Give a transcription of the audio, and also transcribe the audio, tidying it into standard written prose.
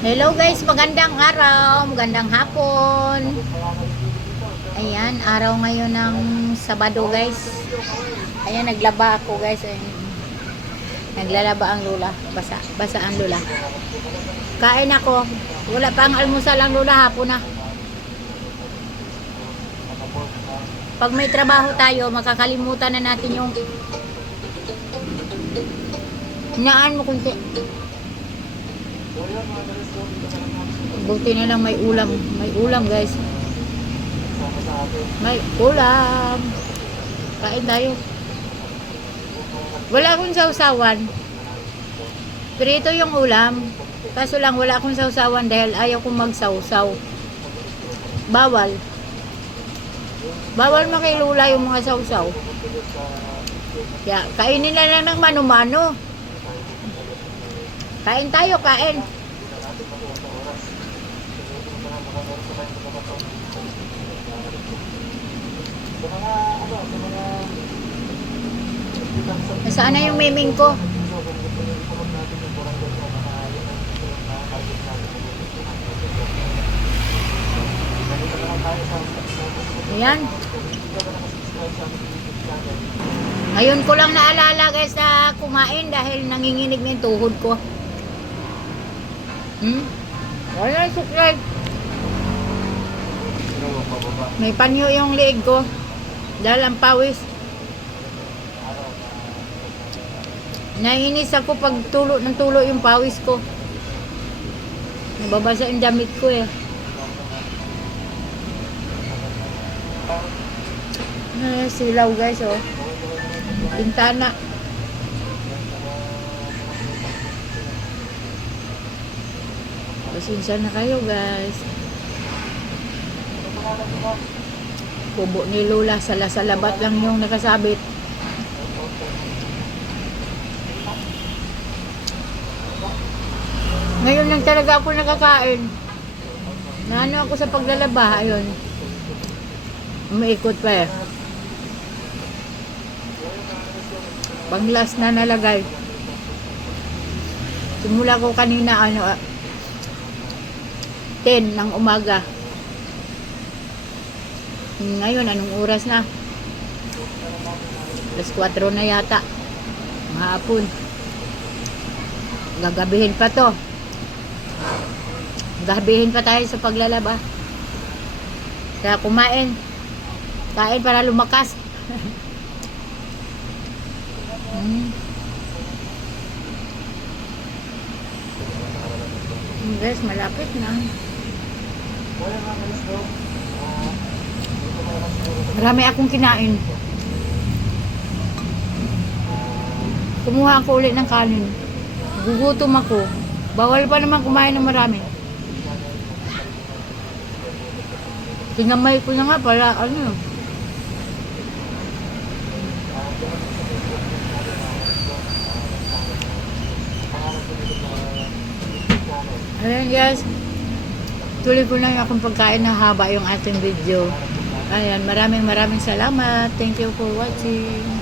Hello guys, magandang araw, magandang hapon. Ayan, araw ngayon ng Sabado guys. Ayan, naglaba ako guys. Ayan. Naglalaba ang lula. Basa ang lula. Kain ako. Wala pang almusal ang lula, hapon na. Pag may trabaho tayo, makakalimutan na natin yung hinaan mo kunti. Buti na lang may ulam. May ulam guys. May ulam. Kain tayo. Wala akong sausawan. Pero ito yung ulam. Kaso lang wala akong sausawan dahil ayaw kong magsawsaw. Bawal. Bawal makilula yung mga sausaw. Kaya kainin na lang ng mano-mano. Kain tayo, kain. Nasaan na yung miming ko? Ayan. Ngayon ko lang naalala guys na kumain dahil nanginginig na yung tuhod ko. Wala suklay. May panyo yung leeg ko. Dahil ang pawis. Naiinis ako pag tulo yung pawis ko. Nababasa yung damit ko eh. Silaw guys oh. Bintana. Pasensya na kayo guys. Kubo ni Lola, salabat lang yung nakasabit. Ngayon lang talaga ako nakakain. Naano ako sa paglalaba, ayun. Umiikot pa eh. Panglas na nalagay. Simula ko kanina 10 ng umaga. Ngayon, anong oras na? Alas 4 na yata. Mahapon. Gagabihin pa to. Gagabihin pa tayo sa paglalaba. Kaya kumain. Kain para lumakas. Guys, malapit na. Marami akong kinain. Kumuha ako ulit ng kanin. Gugutom ako. Bawal pa naman kumain ng marami. Tinamay ko na nga para ano. Ayan guys, tuloy ko lang akong pagkain na haba yung ating video. Ayan, maraming salamat. Thank you for watching.